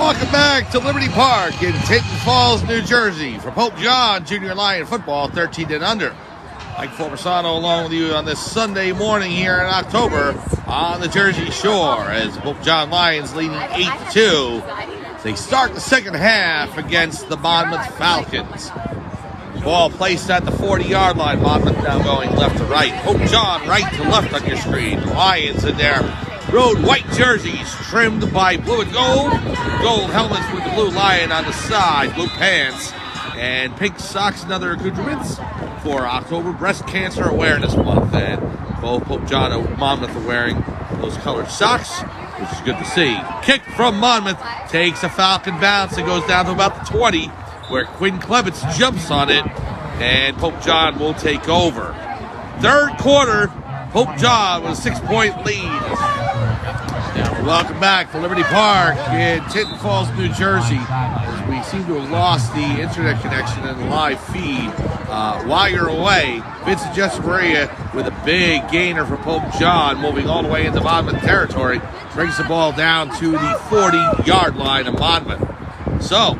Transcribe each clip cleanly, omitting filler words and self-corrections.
Welcome back to Liberty Park in Tinton Falls, New Jersey for Pope John Junior Lion Football 13 and under. Mike Formisano along with you on this Sunday morning here in October on the Jersey Shore as Pope John Lions leading 8-2. They start the second half against the Monmouth Falcons. Ball placed at the 40-yard line. Monmouth now going left to right. Pope John right to left on your screen. Lions in there. Road white jerseys trimmed by blue and gold. Gold helmets with the blue lion on the side. Blue pants and pink socks and other accoutrements for October Breast Cancer Awareness Month. And both Pope John and Monmouth are wearing those colored socks, which is good to see. Kick from Monmouth takes a Falcon bounce and goes down to about the 20, where Quinn Klebitz jumps on it, and Pope John will take over. Third quarter, Pope John with a 6-point lead. Welcome back to Liberty Park in Tinton Falls, New Jersey. As we seem to have lost the internet connection and the live feed. While you're away, Vincent Jessimaria with a big gainer for Pope John, moving all the way into Monmouth territory, brings the ball down to the 40-yard line of Monmouth. So,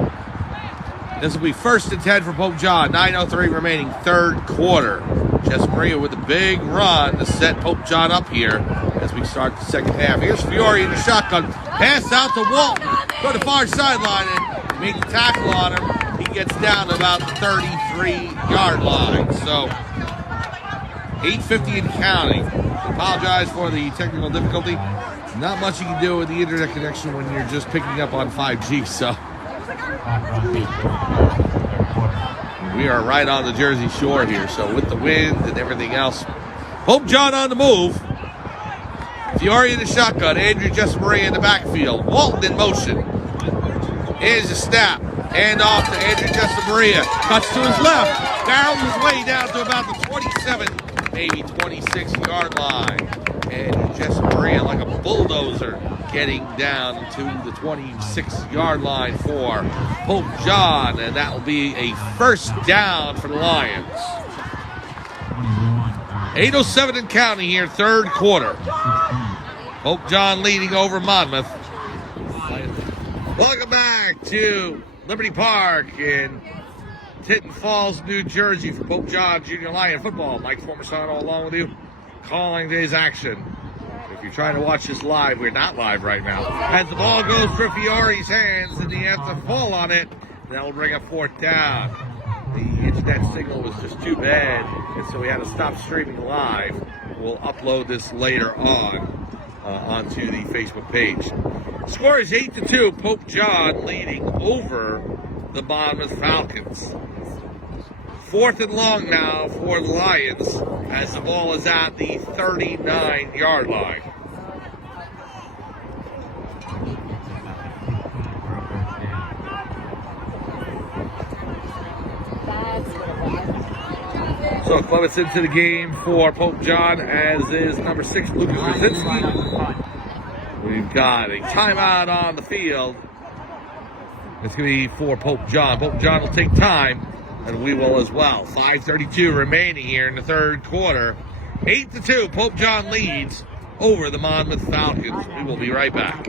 this will be 1st and 10 for Pope John. 9:03 remaining, third quarter. Jessimaria with a big run to set Pope John up here as we start the second half. Here's Fiore in the shotgun. Pass out to Walton. Go to the far sideline and make the tackle on him. He gets down to about the 33-yard line. So, 8:50 and counting. Apologize for the technical difficulty. Not much you can do with the internet connection when you're just picking up on 5G, so. We are right on the Jersey Shore here, so with the wind and everything else. Pope John on the move. Fiore in the shotgun. Andrew Jessimaria in the backfield. Walton in motion. Here's the snap. Hand off to Andrew Jessimaria. Cuts to his left. Barrels his way down to about the 27, maybe 26-yard line. Andrew Jessimaria like a bulldozer getting down to the 26-yard line for Pope John, and that will be a first down for the Lions. 8:07 and counting here, third quarter. Pope John leading over Monmouth. Welcome back to Liberty Park in Tinton Falls, New Jersey for Pope John Junior Lion Football. Mike Formisano along with you, calling today's action. If you're trying to watch this live, we're not live right now. As the ball goes for Fiore's hands, and he has to fall on it, that will bring a fourth down. The internet signal was just too bad, and so we had to stop streaming live. We'll upload this later on onto the Facebook page. Score is 8-2. Pope John leading over the Monmouth Falcons. 4th and long now for the Lions as the ball is at the 39-yard line. So Klebitz into the game for Pope John, as is number 6, Lucas Brzezinski. We've got a timeout on the field. It's going to be for Pope John. Pope John will take time, and we will as well. 5:32 remaining here in the third quarter. 8-2, Pope John leads over the Monmouth Falcons. We will be right back.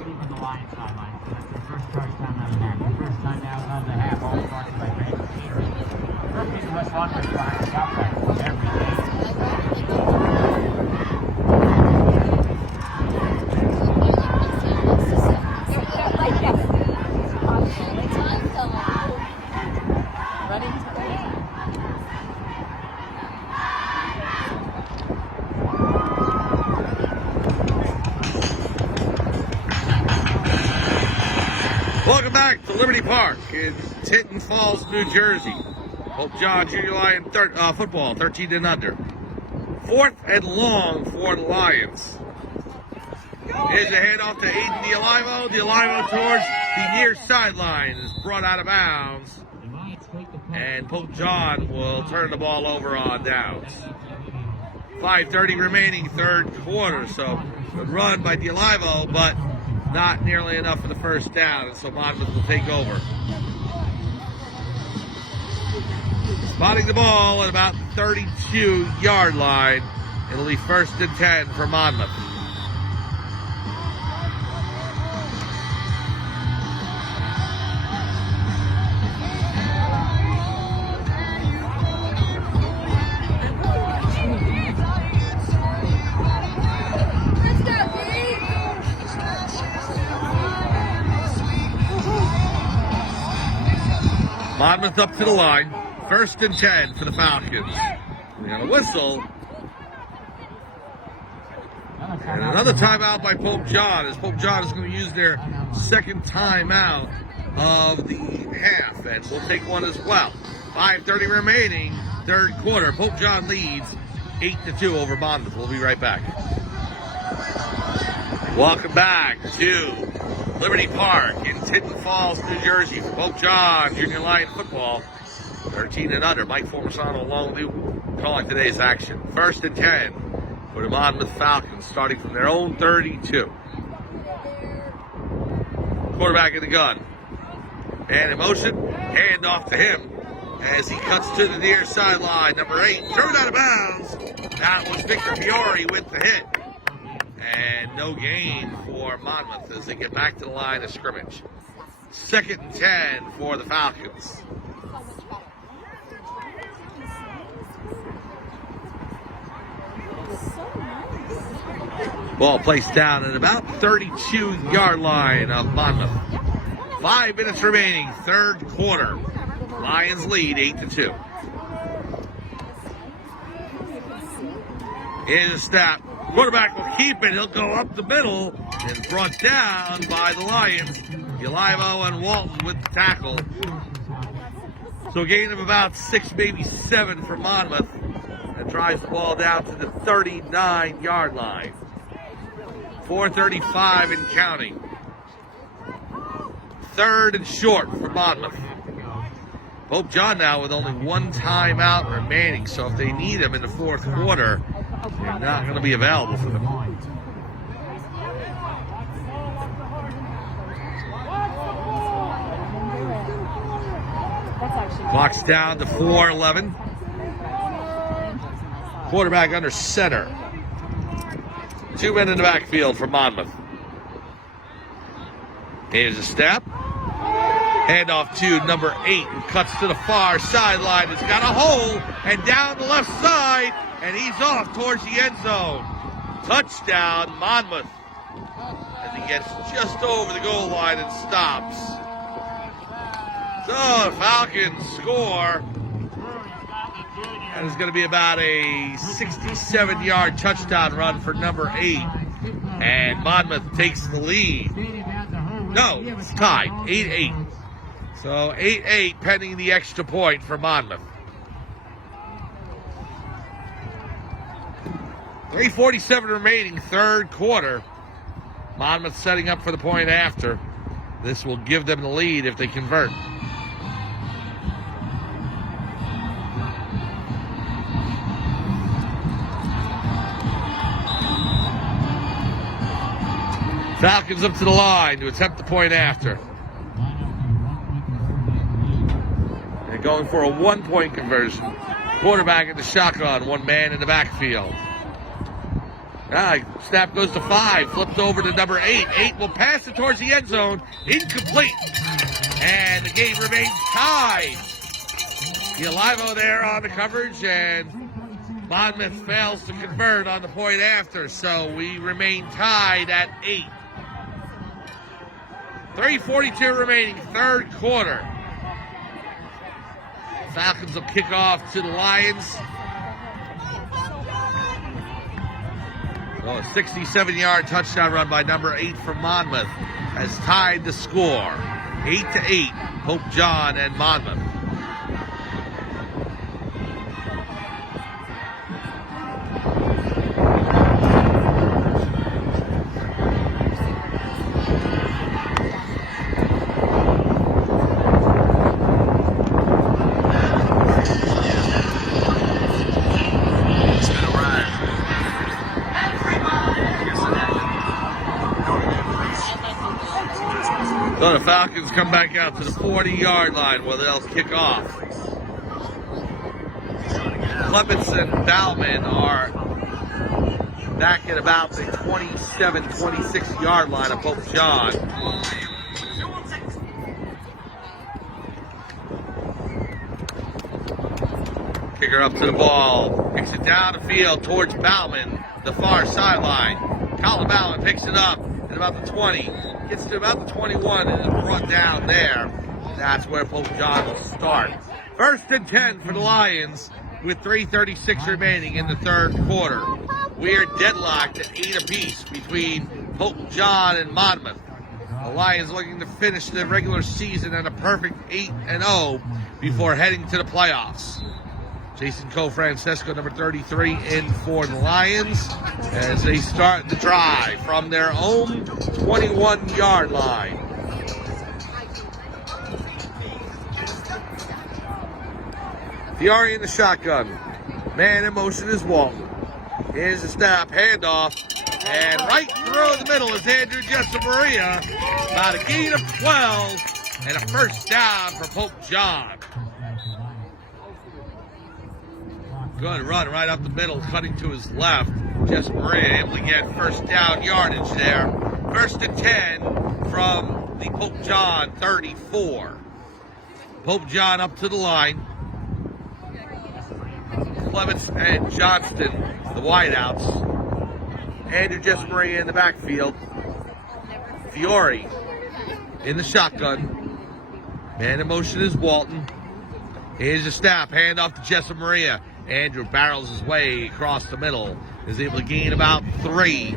Welcome back to Liberty Park in Tinton Falls, New Jersey. Pope John Junior Lion Football, 13 and under. 4th and long for the Lions. Here's a handoff to Aiden D'Olivo. D'Olivo towards the near sideline is brought out of bounds. And Pope John will turn the ball over on downs. 5:30 remaining, third quarter. So good run by D'Olivo, but not nearly enough for the first down, and so Monmouth will take over. Spotting the ball at about the 32-yard line. It'll be 1st and 10 for Monmouth. Monmouth up to the line. 1st and 10 for the Falcons. We got a whistle. And another timeout by Pope John, as Pope John is going to use their second timeout of the half, and we'll take one as well. 5:30 remaining, third quarter. Pope John leads 8-2 over Monmouth. We'll be right back. Welcome back to Liberty Park in Tinton Falls, New Jersey for Pope John Junior Lion football. 13 and under. Mike Formasano along with you calling today's action. 1st and 10 for the Monmouth Falcons, starting from their own 32. Quarterback in the gun. Man in motion. Hand off to him as he cuts to the near sideline. Number 8, thrown out of bounds. That was Victor Fiore with the hit. And no gain for Monmouth as they get back to the line of scrimmage. 2nd and 10 for the Falcons. Ball placed down at about 32-yard line of Monmouth. 5 minutes remaining, third quarter. Lions lead 8-2. In a snap. Quarterback will keep it. He'll go up the middle and brought down by the Lions. Yalivo and Walton with the tackle. So a gain of about 6, maybe 7 for Monmouth. And drives the ball down to the 39-yard line. 4:35 and counting. 3rd and short for Monmouth. Pope John now with only one timeout remaining, so if they need him in the fourth quarter, they're not going to be available for them. Clock's down to 4:11. Quarterback under center. 2 men in the backfield for Monmouth. Here's a step. Handoff to number 8, who cuts to the far sideline. It's got a hole, and down the left side, and he's off towards the end zone. Touchdown, Monmouth. As he gets just over the goal line and stops. So the Falcons score. And it's going to be about a 67-yard touchdown run for number 8. And Monmouth takes the lead. No, it's tied, 8-8. So 8-8 pending the extra point for Monmouth. 3:47 remaining, third quarter. Monmouth setting up for the point after. This will give them the lead if they convert. Falcons up to the line to attempt the point after. They're going for a 1-point conversion. Quarterback in the shotgun, 1 man in the backfield. Snap goes to 5, flipped over to number 8. 8 will pass it towards the end zone. Incomplete. And the game remains tied. Yalivo there on the coverage, and Monmouth fails to convert on the point after. So we remain tied at 8. 3:42 remaining, third quarter. Falcons will kick off to the Lions. So a 67-yard touchdown run by number 8 from Monmouth has tied the score. 8-8, Pope John and Monmouth. So the Falcons come back out to the 40-yard line where they'll kick off. Clements and Bauman are back at about the 27, 26-yard line of Pope John. Kicker up to the ball, kicks it down the field towards Bauman, the far sideline. Colin Bauman picks it up at about the 20. Gets to about the 21 and is brought down there That's where Pope John will start. 1st and 10 for the Lions with 3:36 remaining in the third quarter. We are deadlocked at 8 apiece between Pope John and Monmouth. The Lions looking to finish the regular season at a perfect 8-0 before heading to the playoffs. Jason Cofrancesco, number 33, in for the Lions as they start the drive from their own 21-yard line. Fiore in the shotgun. Man in motion is Walton. Here's the snap, handoff, and right through the middle is Andrew Jessamaria. About a gain of 12 and a first down for Pope John. Good run right up the middle, cutting to his left. Jessamaria able to get first down yardage there. 1st and 10 from the Pope John 34. Pope John up to the line. Clements and Johnston, the wideouts. Andrew Jessamaria in the backfield. Fiore in the shotgun. Man in motion is Walton. Here's the snap, handoff to Jessamaria. Andrew barrels his way across the middle. Is able to gain about 3.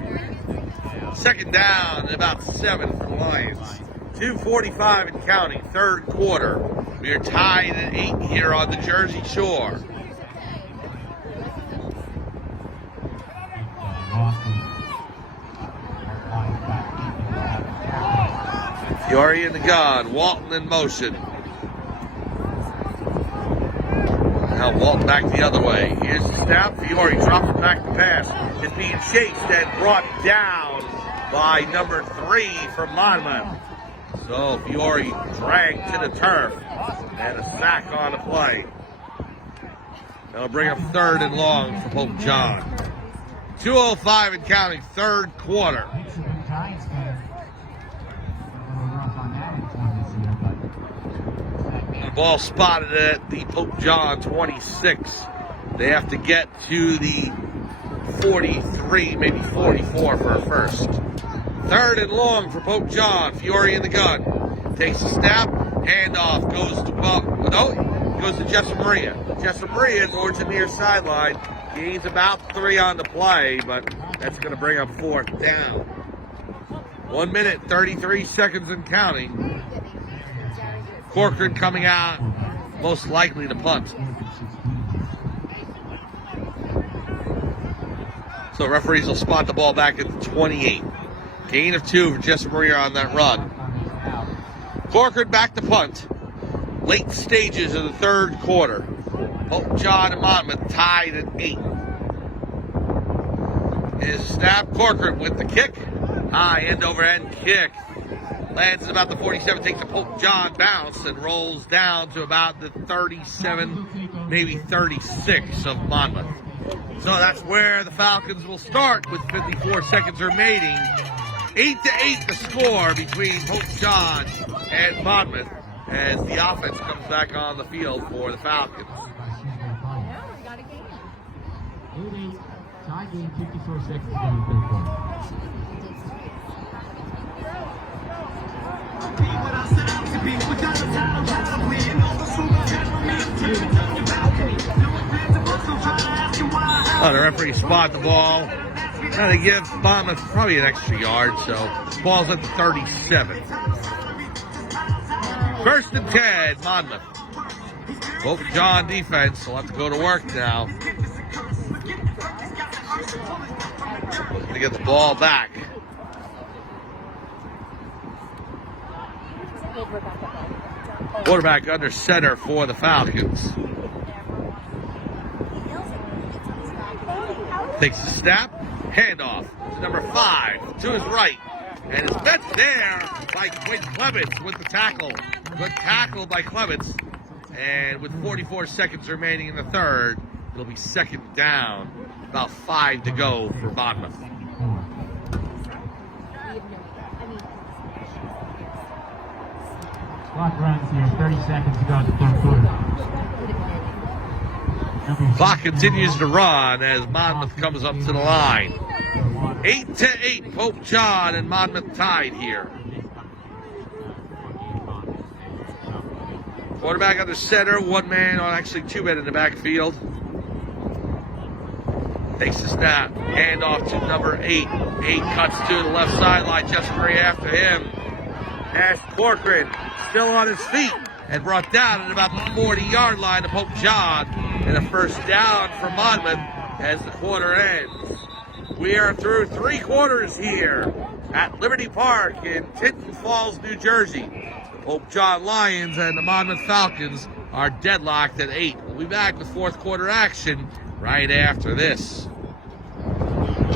2nd down and about 7 for the Lions. 2:45 and counting, third quarter. We are tied at 8 here on the Jersey Shore. Fiore in the gun, Walton in motion. Now Walton back the other way. Here's the snap. Fiore drops it back to pass. It's being chased and brought down by number 3 from Monmouth. So Fiore dragged to the turf and a sack on the play. That'll bring up 3rd and long for Pope John. 2:05 and counting, third quarter. The ball spotted at the Pope John 26. They have to get to the 43, maybe 44 for a first. 3rd and long for Pope John. Fiore in the gun. Takes a snap, handoff, goes to Jessamaria. Jessamaria towards the near sideline. Gains about 3 on the play, but that's going to bring up 4th down. 1 minute, 33 seconds and counting. Corcoran coming out, most likely to punt. So referees will spot the ball back at the 28. Gain of 2 for Jessamaria on that run. Corcoran back to punt. Late stages of the third quarter. Pope John and Monmouth tied at 8. Is snap. Corcoran with the kick. High end over end kick. Lands at about the 47, takes a Pope John bounce and rolls down to about the 37, maybe 36 of Monmouth. So that's where the Falcons will start with 54 seconds remaining. 8-8 the score between Pope John and Monmouth as the offense comes back on the field for the Falcons. Tie game, 54 seconds to go in the third quarter. The referee spot the ball. Now they give Monmouth probably an extra yard, so ball's at the 37. 1st and 10, Monmouth. Pope John defense will have to go to work now. Going to get the ball back. Quarterback under center for the Falcons. Takes a snap, handoff to number 5 to his right. And it's met there by Quinn Clements with the tackle. Good tackle by Clements. And with 44 seconds remaining in the third, it'll be 2nd down. About 5 to go for Monmouth. Clock runs here, 30 seconds to go in the third quarter. Clock continues to run as Monmouth comes up to the line. 8-8, Pope John and Monmouth tied here. Quarterback under center, one man, or actually two men in the backfield. Takes the snap, handoff to number 8. 8 cuts to the left sideline, Chesapeake after him. Ash Corcoran still on his feet and brought down at about the 40-yard line to Pope John. And a first down for Monmouth as the quarter ends. We are through 3 quarters here at Liberty Park in Tinton Falls, New Jersey. The Pope John Lions and the Monmouth Falcons are deadlocked at 8. We'll be back with fourth quarter action right after this.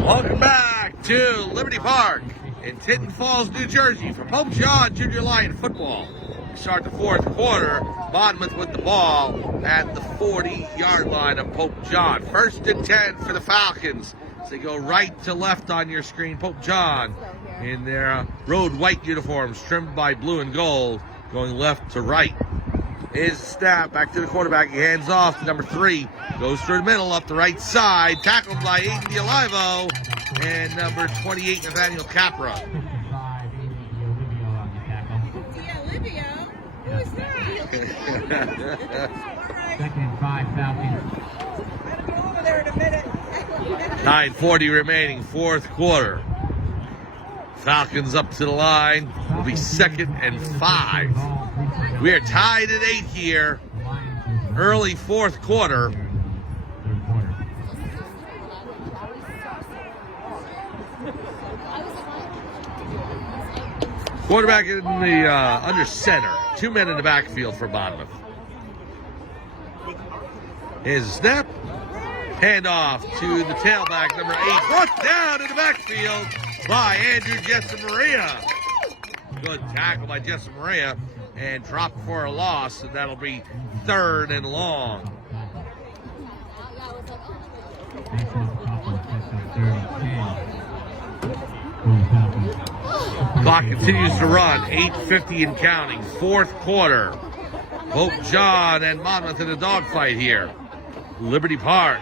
Welcome back to Liberty Park in Tinton Falls, New Jersey for Pope John Junior Lion football. We start the fourth quarter, Monmouth with the ball at the 40-yard line of Pope John. 1st and 10 for the Falcons. As they go right to left on your screen, Pope John in their road white uniforms trimmed by blue and gold, going left to right. Is snap back to the quarterback. He hands off to number 3. Goes through the middle up the right side. Tackled by Aiden DiOlivo and number 28 Nathaniel Capra. DiOlivo? Who's that? 2nd and 5, Falcons. I'm going over there in a minute. 9:40 remaining, fourth quarter. Falcons up to the line. Will be 2nd and 5. We are tied at 8 here. Early fourth quarter. Quarterback in the under center. 2 men in the backfield for Monmouth. Here's a snap. Handoff to the tailback, number 8. Brought down in the backfield by Andrew Jessamaria. Good tackle by Jessamaria and dropped for a loss, and that'll be 3rd and long. Clock continues to run, 8:50 and counting, fourth quarter. Pope John and Monmouth in a dogfight here. Liberty Park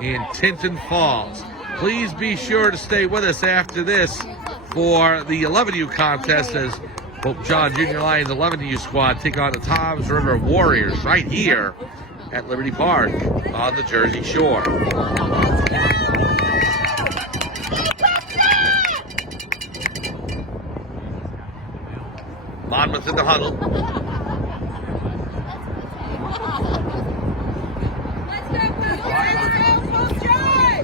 in Tinton Falls. Please be sure to stay with us after this for the 11U contest as Pope John Junior Lions 11U squad take on the Toms River Warriors right here at Liberty Park on the Jersey Shore. Monmouth in the huddle.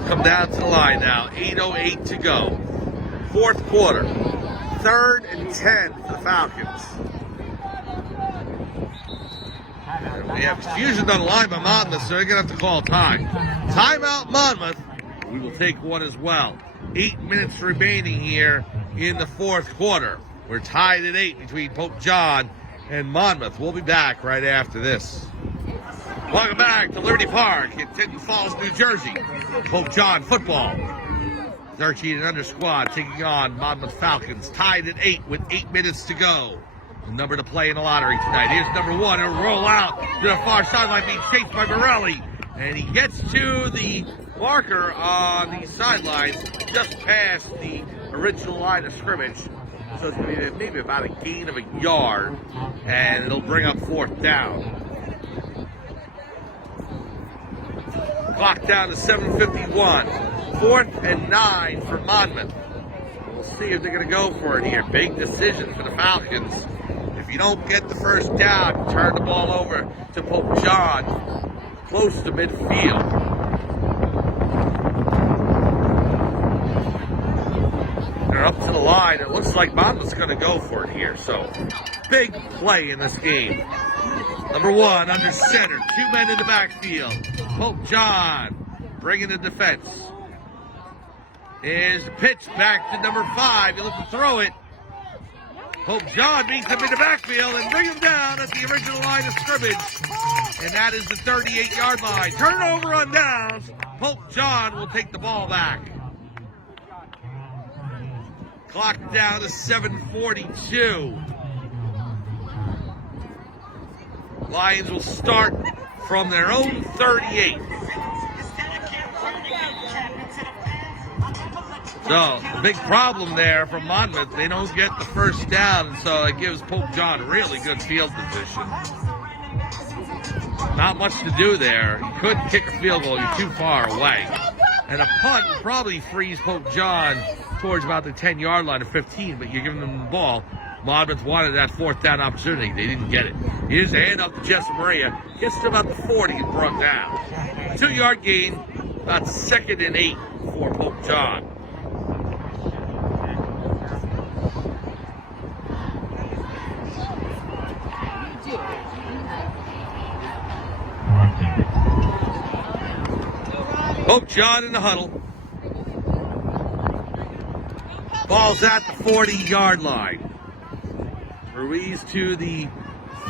Come down to the line now. 8:08 to go. Fourth quarter. 3rd and 10 for the Falcons. We have confusion on the line by Monmouth, so they're going to have to call time. Timeout Monmouth. We will take one as well. 8 minutes remaining here in the fourth quarter. We're tied at 8 between Pope John and Monmouth. We'll be back right after this. Welcome back to Liberty Park in Tinton Falls, New Jersey. Pope John football. 13 and under squad taking on Monmouth Falcons. Tied at 8 with 8 minutes to go. The number to play in the lottery tonight. Here's number 1. He'll roll out to the far sideline, being chased by Morelli. And he gets to the marker on the sidelines just past the original line of scrimmage. So it's going to be maybe about a gain of a yard. And it'll bring up 4th down. Clock down to 7:51. 4th and 9 for Monmouth. We'll see if they're going to go for it here. Big decision for the Falcons. If you don't get the first down, turn the ball over to Pope John, close to midfield. They're up to the line. It looks like Monmouth's going to go for it here. So, big play in this game. Number 1 under center. 2 men in the backfield. Pope John bringing the defense. Is the pitch back to number 5. He'll look to throw it. Pope John meets him in the backfield and bring him down at the original line of scrimmage. And that is the 38-yard line. Turnover on downs. Pope John will take the ball back. Clock down to 7:42. Lions will start from their own 38. So, the big problem there for Monmouth, they don't get the first down, so it gives Pope John really good field position. not much to do there. You couldn't kick a field goal. You're too far away. And a punt would probably freeze Pope John towards about the 10-yard line or 15, but you're giving them the ball. Monmouth wanted that fourth down opportunity. They didn't get it. Here's the handoff to Jesse Maria. Gets to about the 40 and brought down. 2-yard gain, about 2nd and 8 for Pope John. Pope John in the huddle. Ball's at the 40-yard line. Ruiz to the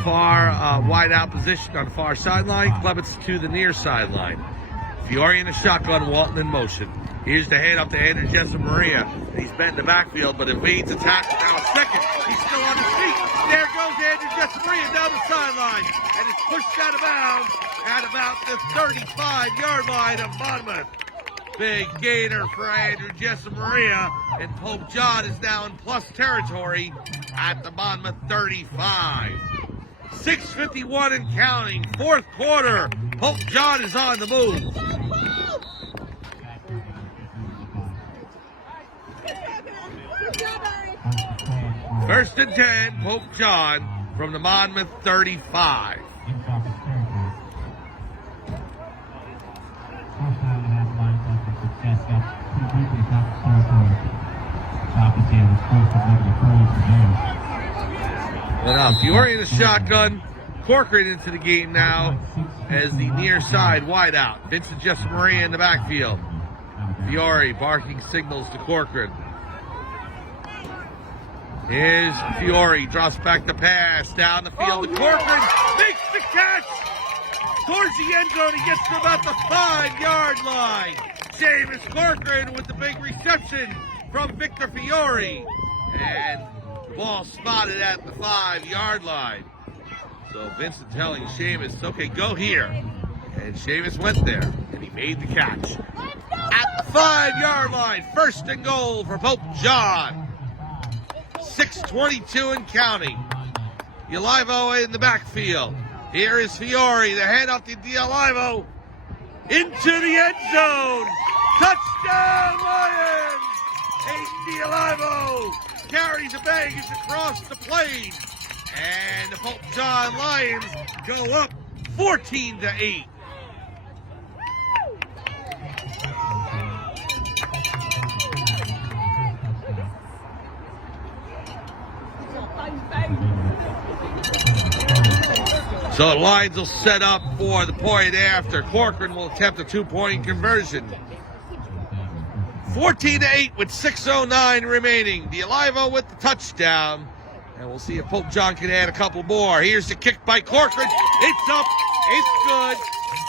far wide out position on the far sideline. Clements to the near sideline. Fiore in the shotgun, Walton in motion. Here's the handoff to Andrew Jesse Maria. He's bent in the backfield, but evades attack. Now a second. He's still on his feet. There goes Andrew Jesse Maria down the sideline. And it's pushed out of bounds at about the 35-yard line of Monmouth. Big gainer for Andrew Jesse Maria, and Pope John is now in plus territory at the Monmouth 35. 6:51 and counting, 4th quarter. Pope John is on the move. First and 10, Pope John from the Monmouth 35. Well, now Fiore in the shotgun. Corcoran into the game now as the near side wideout. Vincent Jesse Maria in the backfield. Fiore barking signals to Corcoran. Here's Fiore, drops back the pass down the field to Corcoran. Makes the catch towards the end zone. He gets to about the 5-yard line. Seamus Corcoran with the big reception from Victor Fiore. And the ball spotted at the 5-yard line. So Vincent telling Seamus, okay, go here. And Seamus went there, and he made the catch. At the 5-yard line, 1st and goal for Pope John. 6:22 and counting. Elivo in the backfield. Here is Fiore, the handoff to Elivo. Into the end zone. Touchdown, Lions! Aiden Elivo carries the baggage across the plane. And the Pope John Lions go up 14-8. So the Lions will set up for the point after. Corcoran will attempt a 2-point conversion. 14-8 with 6:09 remaining. Elivo with the touchdown. And we'll see if Pope John can add a couple more. Here's the kick by Corcoran. It's up. It's good.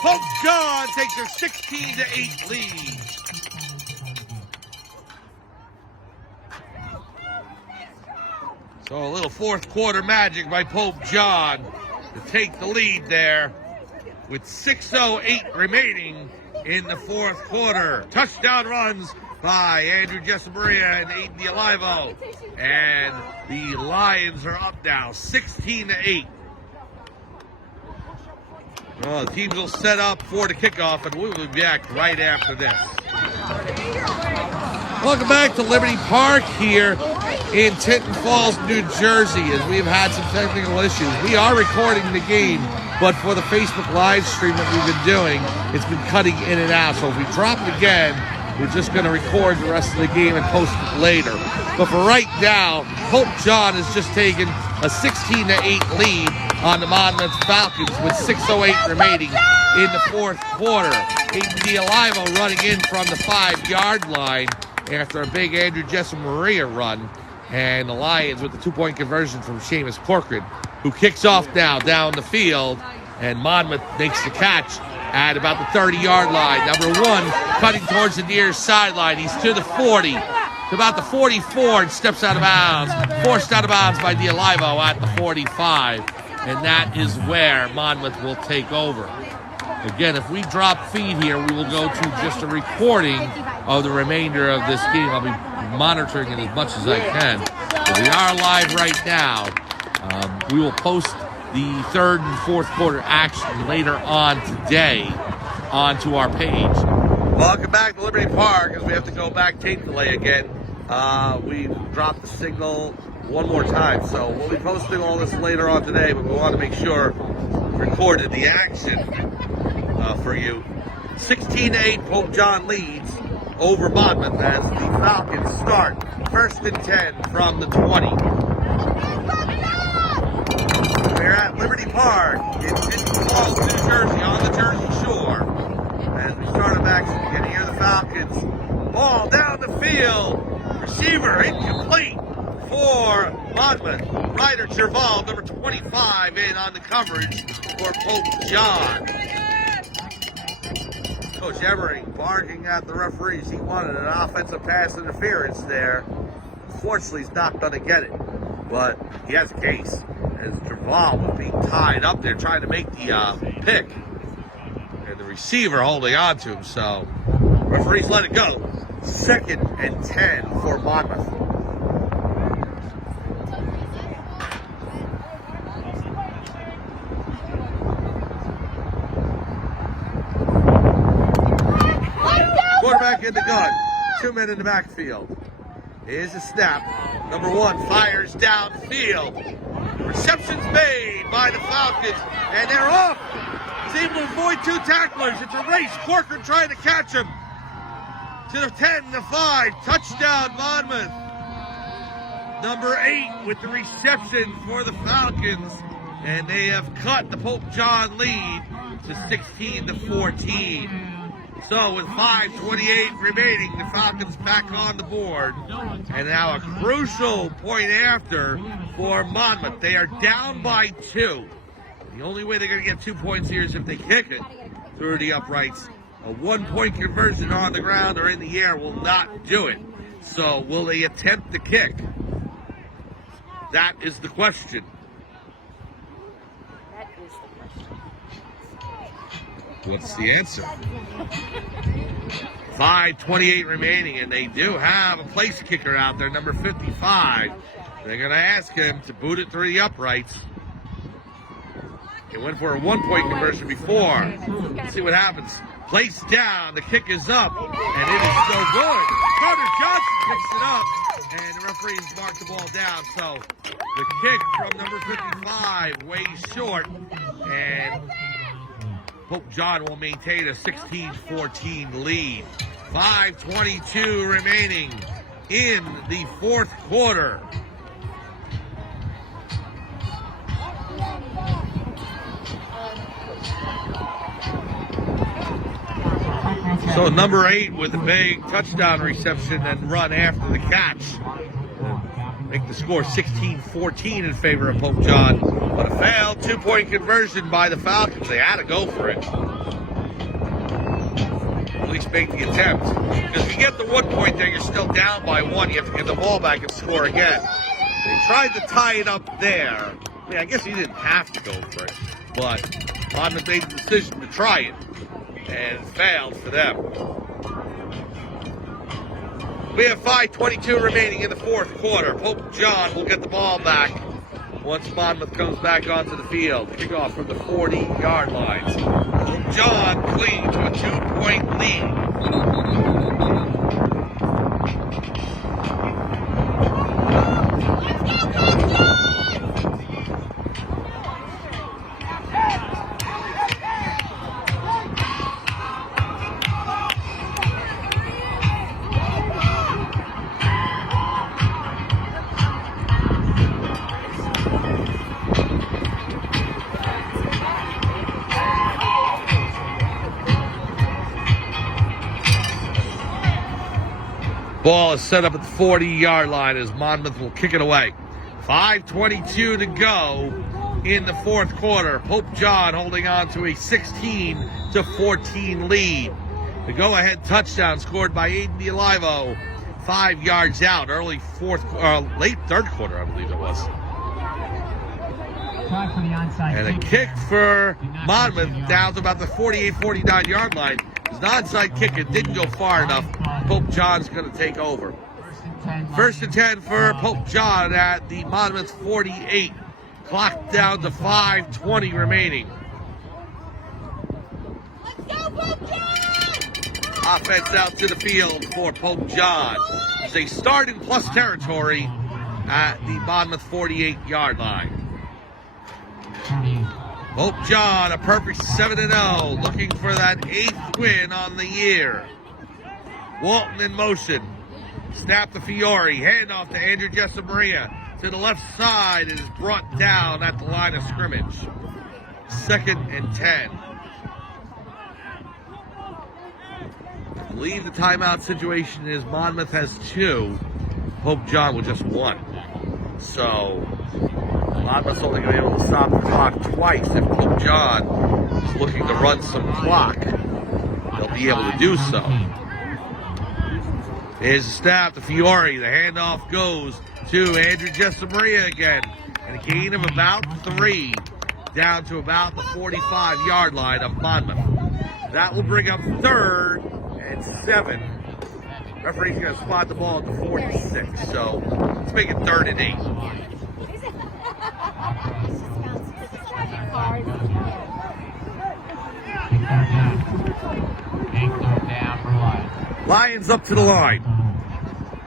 Pope John takes a 16-8 lead. So a little 4th quarter magic by Pope John to take the lead there with 6:08 remaining in the 4th quarter. Touchdown runs by Andrew Jesse Maria and Aiden Elivo. And the Lions are up now, 16-8. Well, the teams will set up for the kickoff, and we'll be back right after this. Welcome back to Liberty Park here in Tinton Falls, New Jersey, as we've had some technical issues. We are recording the game, but for the Facebook live stream that we've been doing, it's been cutting in and out. So if we drop it again, we're just going to record the rest of the game and post it later. But for right now, Pope John has just taken a 16-8 lead on the Monmouth Falcons with 6:08 remaining in the 4th quarter. Aiden Elivo running in from the 5-yard line after a big Andrew Jesse Maria run. And the Lions with the 2-point conversion from Seamus Corcoran, who kicks off now down the field. And Monmouth makes the catch at about the 30-yard line. Number 1 cutting towards the near sideline. He's to the 40, to about the 44, and steps out of bounds. Forced out of bounds by Elivo at the 45. And that is where Monmouth will take over. Again, if we drop feed here, we will go to just a recording of the remainder of this game. I'll be monitoring it as much as I can. But we are live right now. We will post the third and fourth quarter action later on today onto our page. Welcome back to Liberty Park as we have to go back tape delay again. We dropped the signal one more time, so we'll be posting all this later on today, but we want to make sure we recorded the action for you. 16-8, Pope John leads over Monmouth as the Falcons start 1st and 10 from the 20. We're at Liberty Park in Tinton Falls, New Jersey, on the Jersey Shore. As we start up action, you can hear the Falcons. Ball down the field. Receiver incomplete for Monmouth. Ryder Cherval, number 25, in on the coverage for Pope John. Coach Evering barking at the referees. He wanted an offensive pass interference there. Unfortunately, he's not going to get it. But he has a case. As Cherval was being tied up there trying to make the pick. And the receiver holding on to him. So referees let it go. 2nd and 10 for Monmouth. Quarterback in the gun. 2 men in the backfield. Here's a snap. Number 1 fires downfield. Reception's made by the Falcons. And they're off. He's able to avoid 2 tacklers. It's a race. Corcoran trying to catch him. To the 10, the 5. Touchdown, Monmouth. Number 8 with the reception for the Falcons. And they have cut the Pope John lead to 16-14. So with 5:28 remaining, the Falcons back on the board. And now a crucial point after for Monmouth. They are down by 2. The only way they're going to get 2 points here is if they kick it through the uprights. A 1-point conversion on the ground or in the air will not do it. So will they attempt the kick? That is the question. What's the answer? 5:28 remaining, and they do have a place kicker out there, number 55. They're going to ask him to boot it through the uprights. They went for a 1-point conversion before. Let's see what happens. Place down, the kick is up, and it is so good. Carter Johnson picks it up, and the referees mark the ball down. So the kick from number 55 way short, and Pope John will maintain a 16-14 lead. 5:22 remaining in the fourth quarter. So number 8 with a big touchdown reception and run after the catch. Make the score 16-14 in favor of Pope John. But a failed 2-point conversion by the Falcons. They had to go for it. At least make the attempt. Because if you get the 1 point there, you're still down by 1. You have to get the ball back and score again. They tried to tie it up there. I mean, I guess he didn't have to go for it. But Monmouth made the decision to try it. And it failed for them. We have 5:22 remaining in the fourth quarter. Pope John will get the ball back once Monmouth comes back onto the field. Kickoff from the 40-yard lines. Pope John clean to a 2-point lead. Ball is set up at the 40-yard line as Monmouth will kick it away. 5:22 to go in the fourth quarter. Pope John holding on to a 16-14 lead. The go-ahead touchdown scored by Aiden DeLivo 5 yards out. Late third quarter, I believe it was. And a kick for Monmouth down to about the 48-49-yard line. It's an onside kick. It didn't go far enough. Pope John's going to take over. First and 10 for Pope John at the Monmouth 48. Clock down to 5:20 remaining. Let's go, Pope John! Offense out to the field for Pope John. As they start in plus territory at the Monmouth 48-yard line. Pope John, a perfect 7-0, looking for that 8th win on the year. Walton in motion. Snap to Fiore. Handoff to Andrew Jessamaria. To the left side. It is brought down at the line of scrimmage. 2nd and 10. I believe the timeout situation is Monmouth has 2. Pope John with just 1. So Monmouth's only going to be able to stop the clock twice. If Pope John is looking to run some clock, they'll be able to do so. Here's the snap to Fiore. The handoff goes to Andrew Jessamaria again. And a gain of about 3 down to about the 45-yard line of Monmouth. That will bring up 3rd and 7. Referee's going to spot the ball at the 46. So let's make it 3rd and 8. Lions up to the line.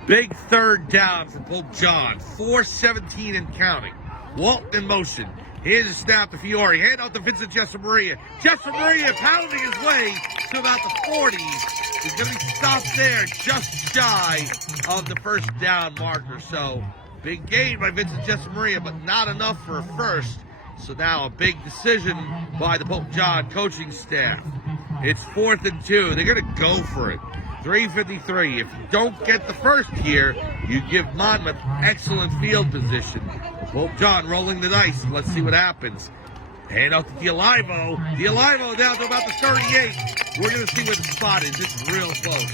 Big 3rd down for Pope John. 4:17 and counting. Walton in motion. Here's a snap to Fiore. Hand out to Vincent Jessamaria. Jessamaria pounding his way to about the 40. He's going to be stopped there just shy of the 1st down marker. So big gain by Vincent Jessamaria, but not enough for a first. So now a big decision by the Pope John coaching staff. It's 4th and 2. They're going to go for it. 3:53. If you don't get the first here, you give Monmouth excellent field position. Pope John rolling the dice. Let's see what happens. Hand out to Dialivo. Dialivo down to about the 38. We're going to see where the spot is. It's real close.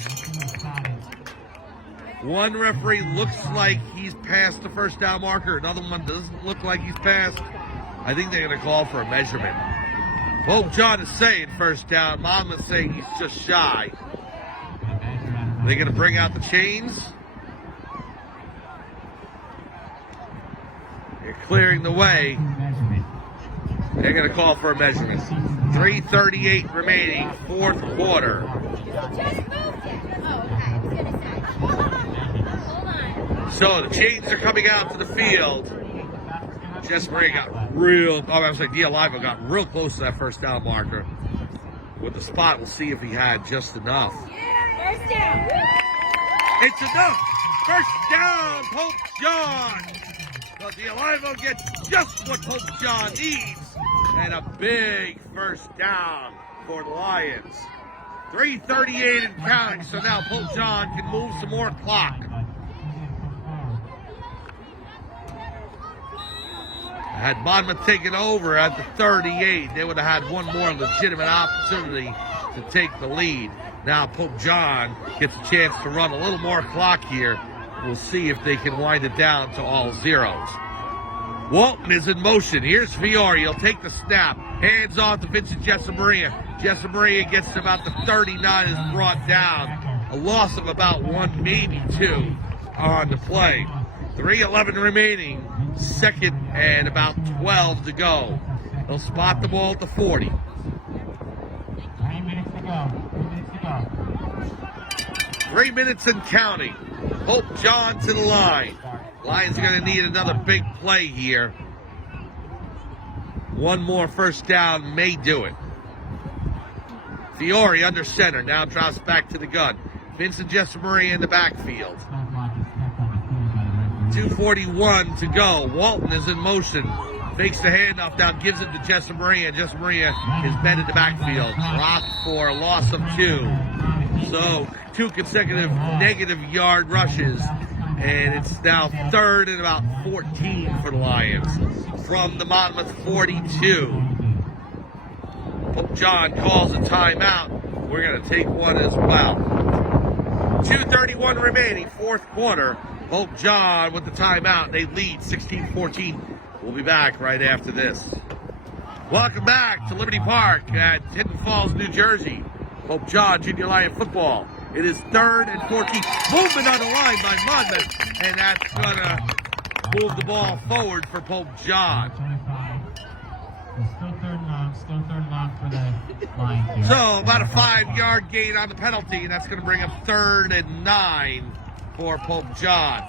One referee looks like he's past the 1st down marker. Another one doesn't look like he's past. I think they're going to call for a measurement. Pope John is saying 1st down. Monmouth saying he's just shy. They're going to bring out the chains. They're clearing the way. They're going to call for a measurement. 3:38 remaining, 4th quarter. So the chains are coming out to the field. Jessamaria Dialivo got real close to that 1st down marker. With the spot, we'll see if he had just enough. First down. It's enough. 1st down, Pope John. But Dialivo gets just what Pope John needs. And a big 1st down for the Lions. 3:38 and counting, so now Pope John can move some more clock. Had Monmouth taken over at the 38, they would have had one more legitimate opportunity to take the lead. Now Pope John gets a chance to run a little more clock here. We'll see if they can wind it down to all zeros. Walton is in motion. Here's Fiore. He'll take the snap. Hands off to Vincent Jessamaria. Jessamaria gets to about the 39, is brought down. A loss of about 1, maybe 2 on the play. 3:11 remaining. 2nd and about 12 to go. They'll spot the ball at the 40. 3 minutes to go. 3 minutes to go. 3 minutes and counting. Pope John to the line. Lions are going to need another big play here. One more 1st down may do it. Fiore under center. Now drops back to the gun. Vincent Jessamaria in the backfield. 2:41 to go. Walton is in motion. Fakes the handoff down, gives it to Jessamaria. Jessamaria is bent in the backfield. Dropped for a loss of 2. So 2 consecutive negative yard rushes. And it's now 3rd and about 14 for the Lions. From the Monmouth 42. Pope John calls a timeout. We're going to take one as well. 2:31 remaining, 4th quarter. Pope John with the timeout. They lead 16-14. We'll be back right after this. Welcome back to Liberty Park at Tinton Falls, New Jersey. Pope John Junior Lion football. It is 3rd and 14. Movement on the line by Monmouth, and that's going to move the ball forward for Pope John. 25. Still third and long for the Lions here. So about a 5-yard gain on the penalty, and that's going to bring up 3rd and 9 for Pope John.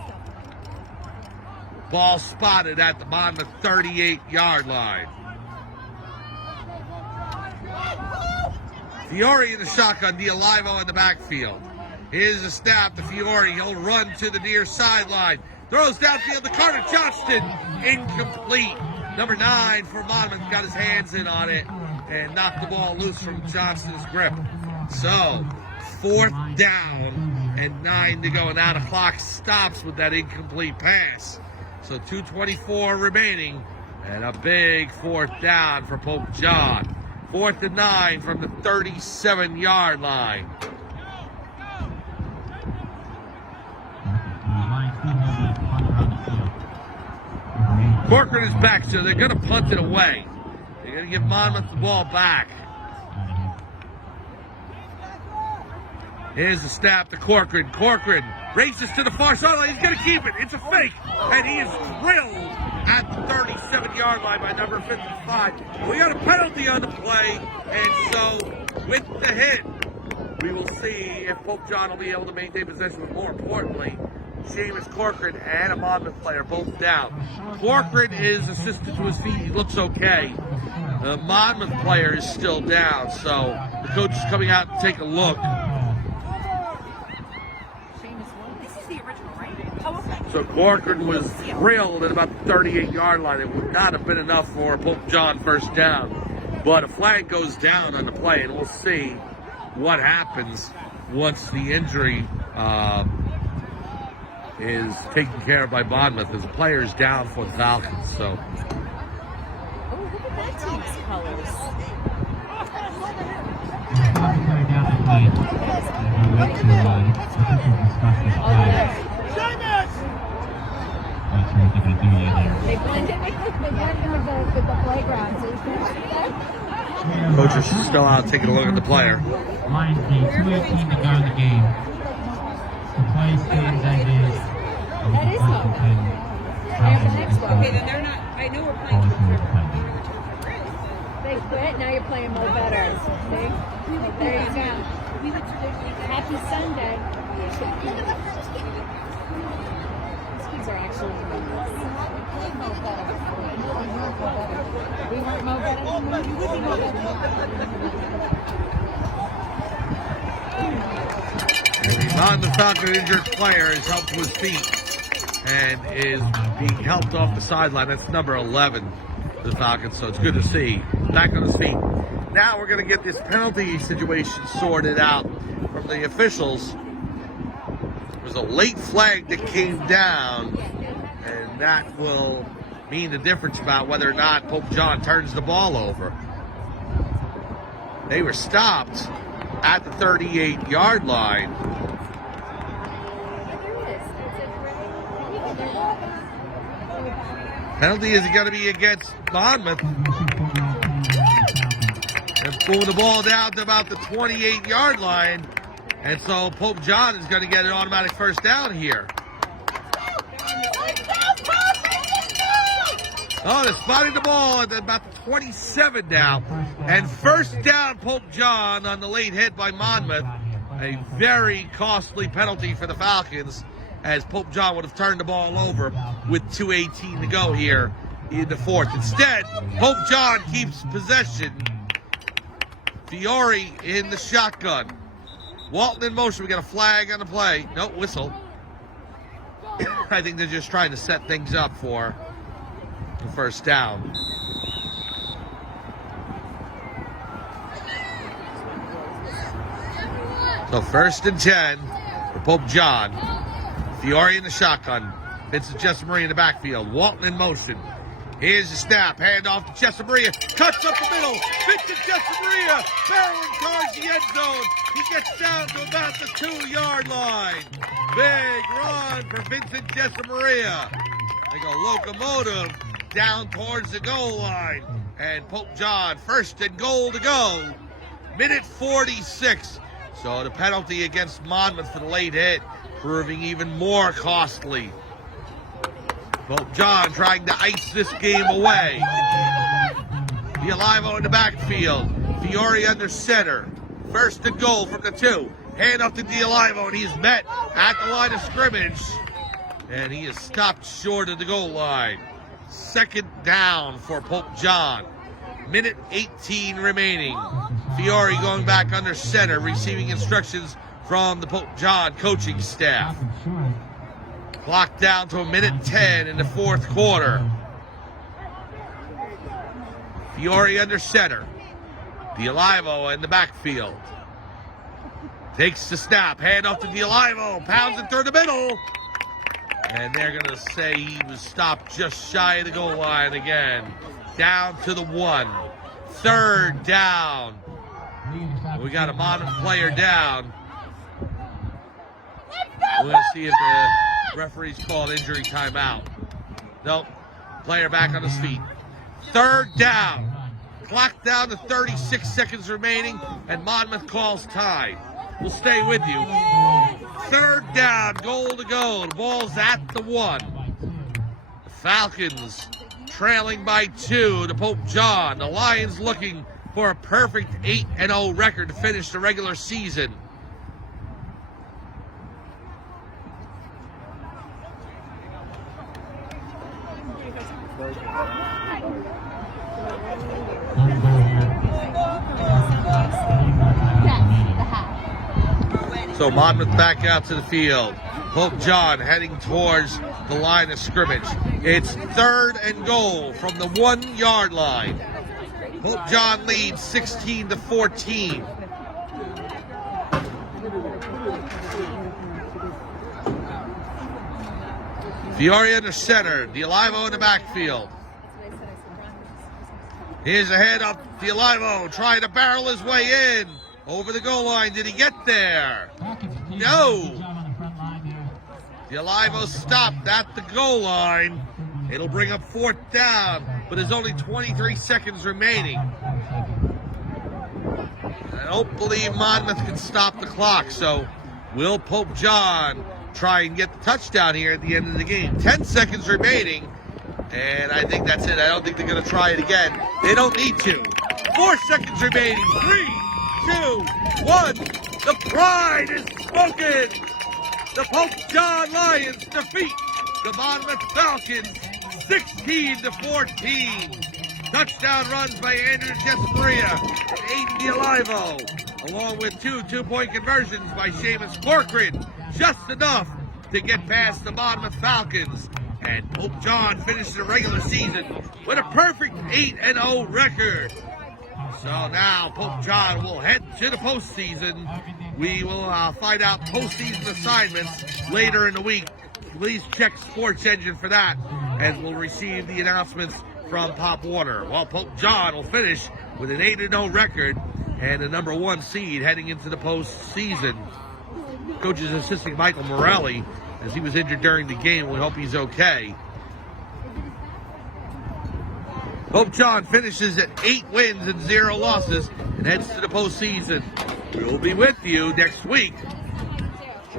Ball spotted at the Monmouth 38-yard line. Fiore in the shotgun, D'Olivo in the backfield. Here's the snap to Fiore. He'll run to the near sideline. Throws downfield to Carter Johnston. Incomplete. Number 9 for Monmouth got his hands in on it and knocked the ball loose from Johnston's grip. So, 4th down and 9 to go. And now the clock stops with that incomplete pass. So 2:24 remaining and a big 4th down for Pope John. 4th and 9 from the 37-yard line. Corcoran is back, so they're going to punt it away. They're going to give Monmouth the ball back. Here's the snap to Corcoran. Corcoran races to the far sideline. He's going to keep it. It's a fake. And he is drilled at the 37-yard line by number 55. We got a penalty on the play. And so, with the hit, we will see if Pope John will be able to maintain possession. But more importantly, Seamus Corcoran and a Monmouth player both down. Corcoran is assisted to his feet. He looks okay. The Monmouth player is still down. So, the coach is coming out to take a look. So Corcoran was drilled at about the 38-yard line. It would not have been enough for Pope John 1st down. But a flag goes down on the play, and we'll see what happens once the injury is taken care of by Monmouth, as the player is down for the Falcons. So. Oh, look at that team's colors. They blend in with the playground. So you can see that. Coach is still out taking a look at the player. Lions game, 2:18 to go in the game. The play stays as is. That is not bad. And the next one. Okay, then they're not. I know we're playing. They quit. Now you're playing more better. See? There you go. Happy Sunday. These kids are actually. We weren't more better. You would be more better. The Falcon injured player is helped to his feet and is being helped off the sideline. That's number 11 for the Falcons, so it's good to see. Back on his feet. Now we're going to get this penalty situation sorted out from the officials. There was a late flag that came down, and that will mean the difference about whether or not Pope John turns the ball over. They were stopped at the 38-yard line. Penalty is going to be against Monmouth. And pulling the ball down to about the 28-yard line. And so Pope John is going to get an automatic 1st down here. Oh, they're spotting the ball at about the 27 now. And 1st down, Pope John on the late hit by Monmouth. A very costly penalty for the Falcons, as Pope John would have turned the ball over with 2:18 to go here in the 4th. Instead, Pope John keeps possession. Fiore in the shotgun. Walton in motion. We got a flag on the play. No whistle. I think they're just trying to set things up for the 1st down. So 1st and 10 for Pope John. Fiore in the shotgun. Vincent Jessamaria in the backfield. Walton in motion. Here's the snap. Hand off to Jessamaria. Cuts up the middle. Vincent Jessamaria barreling towards the end zone. He gets down to about the 2-yard line. Big run for Vincent Jessamaria. Like a locomotive down towards the goal line. And Pope John, 1st and goal to go. Minute 46. So the penalty against Monmouth for the late hit proving even more costly. Pope John trying to ice this game away. D'Alivo in the backfield. Fiore under center. First and goal from the 2. Hand off to D'Alivo, and he's met at the line of scrimmage. And he is stopped short of the goal line. Second down for Pope John. Minute 18 remaining. Fiore going back under center, receiving instructions from the Pope John coaching staff. Clock down to a minute 10 in the fourth quarter. Fiore under center. D'Alivo in the backfield. Takes the snap. Hand off to D'Alivo. Pounds it through the middle. And they're going to say he was stopped just shy of the goal line again. Down to the 1. Third down. We got a Monmouth player down. We're going to see if the referee's called injury timeout. Nope. Player back on his feet. Third down. Clock down to 36 seconds remaining, and Monmouth calls time. We'll stay with you. Third down, goal to go. The ball's at the 1. The Falcons trailing by 2 to Pope John. The Lions looking for a perfect 8-0 record to finish the regular season. So Monmouth back out to the field. Pope John heading towards the line of scrimmage. It's third and goal from the 1-yard line. Pope John leads 16-14. Fiore under center. D'Alivo in the backfield. Here's a head up. D'Alivo trying to barrel his way in. Over the goal line. Did he get there? No. D'Alivo stopped at the goal line. It'll bring up fourth down, but there's only 23 seconds remaining. I don't believe Monmouth can stop the clock, so will Pope John try and get the touchdown here at the end of the game? 10 seconds remaining, and I think that's it. I don't think they're going to try it again. They don't need to. 4 seconds remaining. 3, 2, 1. The pride is spoken. The Pope John Lions defeat the Monmouth Falcons 16-14. Touchdown runs by Andrew Jesseria and Aiden D'Alivo, along with 2 two-point conversions by Seamus Corcoran. Just enough to get past the Monmouth Falcons. And Pope John finishes the regular season with a perfect 8-0 record. So now Pope John will head to the postseason. We will find out postseason assignments later in the week. Please check Sports Engine for that, as we'll receive the announcements from Pop Warner. While Pope John will finish with an 8-0 record and the number 1 seed heading into the postseason. Coach is assisting Michael Morelli as he was injured during the game. We hope he's okay. Pope John finishes at 8 wins and 0 losses and heads to the postseason. We'll be with you next week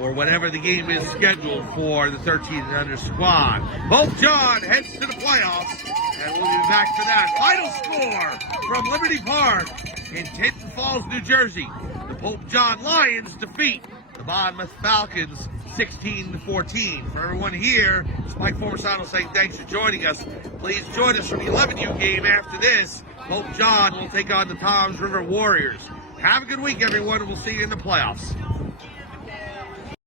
or whenever the game is scheduled for the 13 and under squad. Pope John heads to the playoffs, and we'll be back for that. Final score from Liberty Park in Tinton Falls, New Jersey. The Pope John Lions defeat the Monmouth Falcons 16-14. For everyone here, it's Mike Formisano saying thanks for joining us. Please join us for the 11U game after this. Pope John will take on the Toms River Warriors. Have a good week, everyone, and we'll see you in the playoffs.